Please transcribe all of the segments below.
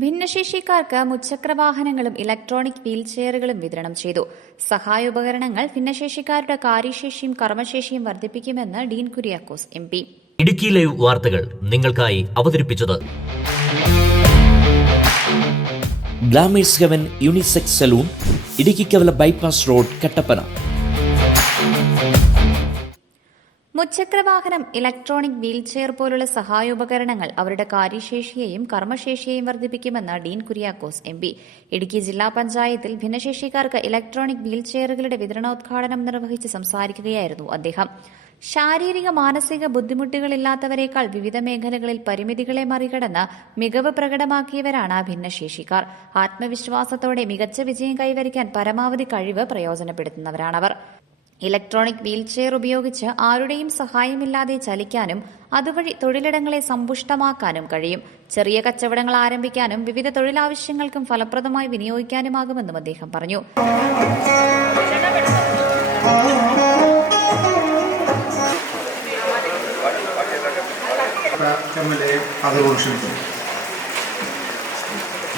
ഭിന്നശേഷിക്കാർക്ക് മുച്ചക്രവാഹനങ്ങളും ഇലക്ട്രോണിക് വീൽചെയറുകളും വിതരണം ചെയ്തു. സഹായോപകരണങ്ങൾ ഭിന്നശേഷിക്കാരുടെ കാര്യശേഷിയും കർമ്മശേഷിയും വർദ്ധിപ്പിക്കുമെന്ന് ഡീൻ കുര്യാക്കോസ് MP. ഇടുക്കി ലൈവ് വാർത്തകൾ നിങ്ങൾക്കായി അവതരിപ്പിച്ചത് glamours heaven unisex salon, Idukkikavala bypass road, Kattappana. മുച്ചക്രവാഹനം, ഇലക്ട്രോണിക് വീൽചെയർ പോലുള്ള സഹായോപകരണങ്ങൾ അവരുടെ കാര്യശേഷിയെയും കർമ്മശേഷിയെയും വർദ്ധിപ്പിക്കുമെന്ന് ഡീൻ കുര്യാക്കോസ് MP. ഇടുക്കി ജില്ലാ പഞ്ചായത്തിൽ ഭിന്നശേഷിക്കാർക്ക് ഇലക്ട്രോണിക് വീൽചെയറുകളുടെ വിതരണോദ്ഘാടനം നിർവഹിച്ച് സംസാരിക്കുകയായിരുന്നു അദ്ദേഹം. ശാരീരിക മാനസിക ബുദ്ധിമുട്ടുകളില്ലാത്തവരേക്കാൾ വിവിധ മേഖലകളിൽ പരിമിതികളെ മറികടന്ന് മികവ് പ്രകടമാക്കിയവരാണ് ഭിന്നശേഷിക്കാർ. ആത്മവിശ്വാസത്തോടെ മികച്ച വിജയം കൈവരിക്കാൻ പരമാവധി കഴിവ് പ്രയോജനപ്പെടുത്തുന്നവരാണവർ. ഇലക്ട്രോണിക് വീൽചെയർ ഉപയോഗിച്ച് ആരുടെയും സഹായമില്ലാതെ ചലിക്കാനും അതുവഴി തൊഴിലിടങ്ങളെ സമ്പുഷ്ടമാക്കാനും കഴിയും. ചെറിയ കച്ചവടങ്ങൾ ആരംഭിക്കാനും വിവിധ തൊഴിലാവശ്യങ്ങൾക്കും ഫലപ്രദമായി വിനിയോഗിക്കാനുമാകുമെന്നും അദ്ദേഹം പറഞ്ഞു.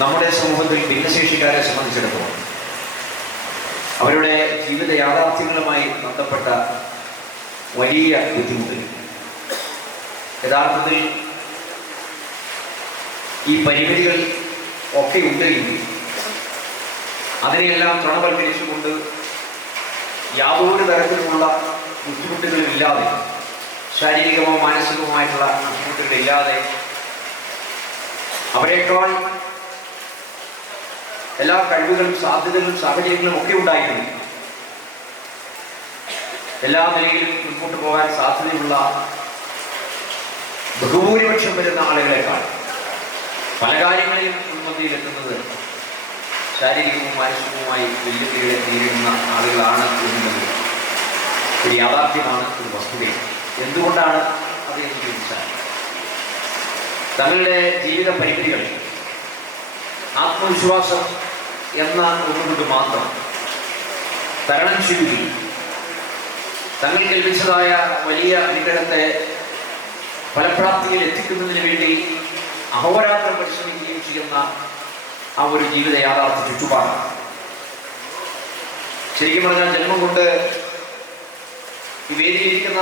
നമ്മുടെ സമൂഹത്തിൽ ഭിന്നശേഷിക്കാരെ സംബന്ധിച്ചിടത്തോളം അവരുടെ ജീവിത യാഥാർത്ഥ്യങ്ങളുമായി ബന്ധപ്പെട്ട വലിയ ബുദ്ധിമുട്ടുകൾ, യഥാർത്ഥത്തിൽ ഈ പരിമിതികൾ ഒക്കെ ഉണ്ടെങ്കിൽ അതിനെയെല്ലാം തൃണവൽക്കരിച്ചുകൊണ്ട് യാതൊരു തരത്തിലുള്ള ബുദ്ധിമുട്ടുകളുമില്ലാതെ, ശാരീരികമോ മാനസികവുമായിട്ടുള്ള ബുദ്ധിമുട്ടുകളില്ലാതെ അവരെക്കാൾ എല്ലാ കഴിവുകളും സാധ്യതകളും സാഹചര്യങ്ങളും ഒക്കെ ഉണ്ടായിരുന്നു എല്ലാ നിലയിലും മുൻപോട്ട് പോകാൻ സാധ്യതയുള്ള ബഹുഭൂരിപക്ഷം വരുന്ന ആളുകളെക്കാൾ പല കാര്യങ്ങളിലും മുൻപന്തിയിലെത്തുന്നത് ശാരീരികവും മാനസികവുമായി വെല്ലുവിളികളെ നേരിടുന്ന ആളുകളാണ് എന്നുള്ളത് ഒരു യാഥാർത്ഥ്യമാണ്, ഒരു വസ്തുതയാണ്. എന്തുകൊണ്ടാണ് അത് എന്ന് ചോദിച്ചാൽ, തങ്ങളുടെ ജീവിത പരിമിതികൾ ആത്മവിശ്വാസം എന്ന ഒന്നുകൊണ്ട് മാത്രം തരണം ചെയ്യുകയും തങ്ങൾക്ക് ലഭിച്ചതായ വലിയ അനുഗ്രഹത്തെ ഫലപ്രാപ്തിയിൽ എത്തിക്കുന്നതിന് വേണ്ടി അഹോരാത്രം പരിശ്രമിക്കുകയും ചെയ്യുന്ന ആ ഒരു ജീവിത യാഥാർത്ഥ്യ ചുറ്റുപാടാണ്. ശരിക്കും പറഞ്ഞാൽ ജന്മം കൊണ്ട് ഈ വേദിയിലിരിക്കുന്ന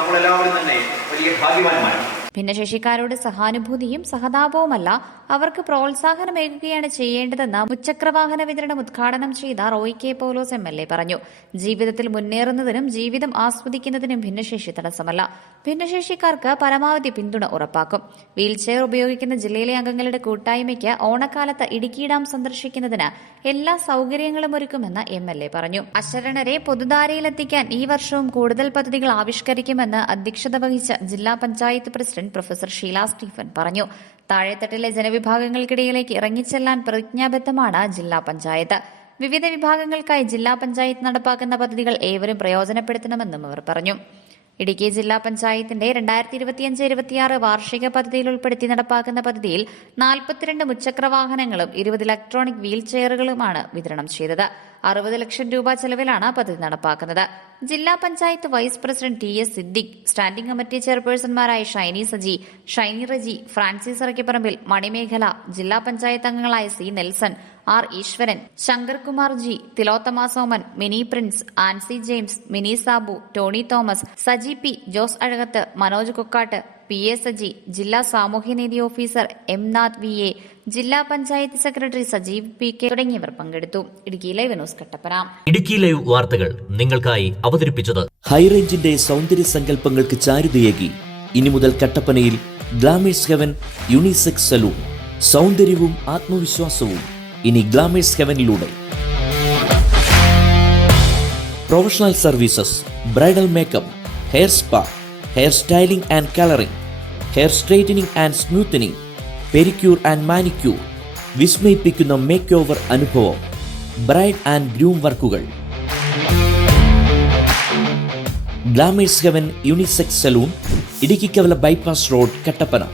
നമ്മളെല്ലാവരും തന്നെ വലിയ ഭാഗ്യവാന്മാരാണ്. ഭിന്നശേഷിക്കാരോട് സഹാനുഭൂതിയും സഹതാപവുമല്ല, അവർക്ക് പ്രോത്സാഹനമേകുകയാണ് ചെയ്യേണ്ടതെന്ന് മുച്ചക്രവാഹന വിതരണം ഉദ്ഘാടനം ചെയ്ത റോയ് കെ പൗലോസ് MLA പറഞ്ഞു. ജീവിതത്തിൽ മുന്നേറുന്നതിനും ജീവിതം ആസ്വദിക്കുന്നതിനും ഭിന്നശേഷി തടസ്സമല്ല. ഭിന്നശേഷിക്കാർക്ക് പരമാവധി പിന്തുണ ഉറപ്പാക്കും. വീൽചെയർ ഉപയോഗിക്കുന്ന ജില്ലയിലെ അംഗങ്ങളുടെ കൂട്ടായ്മയ്ക്ക് ഓണക്കാലത്ത് ഇടുക്കി ഡാം സന്ദർശിക്കുന്നതിന് എല്ലാ സൌകര്യങ്ങളും ഒരുക്കുമെന്ന് MLA പറഞ്ഞു. അശരണരെ പൊതുധാരയിലെത്തിക്കാൻ ഈ വർഷവും കൂടുതൽ പദ്ധതികൾ ആവിഷ്കരിക്കുമെന്ന് അധ്യക്ഷത വഹിച്ച ജില്ലാ panchayat president professor Sheela Stephen പറഞ്ഞു. താഴെത്തട്ടിലെ ജനവിഭാഗങ്ങൾക്കിടയിലേക്ക് ഇറങ്ങിച്ചെല്ലാൻ പ്രതിജ്ഞാബദ്ധമാണ് ജില്ലാ പഞ്ചായത്ത്. വിവിധ വിഭാഗങ്ങൾക്കായി ജില്ലാ പഞ്ചായത്ത് നടപ്പാക്കുന്ന പദ്ധതികൾ ഏവരും പ്രയോജനപ്പെടുത്തണമെന്നും അവർ പറഞ്ഞു. ഇടുക്കി ജില്ലാ പഞ്ചായത്തിന്റെ 2025-26 വാർഷിക പദ്ധതിയിൽ ഉൾപ്പെടുത്തി നടപ്പാക്കുന്ന പദ്ധതിയിൽ 42 മുച്ചക്രവാഹനങ്ങളും 20 ഇലക്ട്രോണിക് വീൽചെയറുകളുമാണ് വിതരണം ചെയ്തത്. 60 ലക്ഷം രൂപ ചെലവിലാണ് പദ്ധതി നടപ്പാക്കുന്നത്. ജില്ലാ panchayat vice president TS Siddique, standing committee ചെയർപേഴ്സൺമാരായ ഷൈനി സജി, ഷൈനി റജി, ഫ്രാൻസിസ് അറക്കിപ്പറമ്പിൽ, മണിമേഖല, ജില്ലാ പഞ്ചായത്ത് അംഗങ്ങളായ C Nelson, R Eswaran, Shankar Kumar G, Thilothama Soman, Mini Prince, Ancy James, Mini Sabu, Tony Thomas, Saji P, Jose Azhakath, Manoj Kokkat, PA Saji, ജില്ലാ സാമൂഹ്യനീതി ഓഫീസർ M നാഥ് VA, ജില്ലാ പഞ്ചായത്ത് സെക്രട്ടറി സജീവ് PK തുടങ്ങിയവർ പങ്കെടുത്തു. Idukki live news, Kattappana. Idukki live വാർത്തകൾ നിങ്ങൾക്കായി അവതരിപ്പിച്ചത് ഹൈറേഞ്ചിന്റെ സൗന്ദര്യ സങ്കല്പങ്ങൾക്ക് ചാരുതയേകി ഇനി മുതൽ കട്ടപ്പനയിൽ ഗ്ലാമേഴ്സ് ഹെവൻ യൂണിസെക്സ് സലൂൺ. സൗന്ദര്യവും ആത്മവിശ്വാസവും ഇനി ഗ്ലാമേഴ്സ് ഹെവനിലൂടെ. Professional services, bridal makeup, hair spa, hair styling and colouring, hair straightening and smoothening, pedicure and manicure, വിസ്മയിപ്പിക്കുന്ന മേക്ക് ഓവർ അനുഭവം, ബ്രൈഡ് ആൻഡ് ഗ്രൂം വർക്കുകൾ. Glamours heaven unisex salon, Idukkikavala bypass road, Kattappana.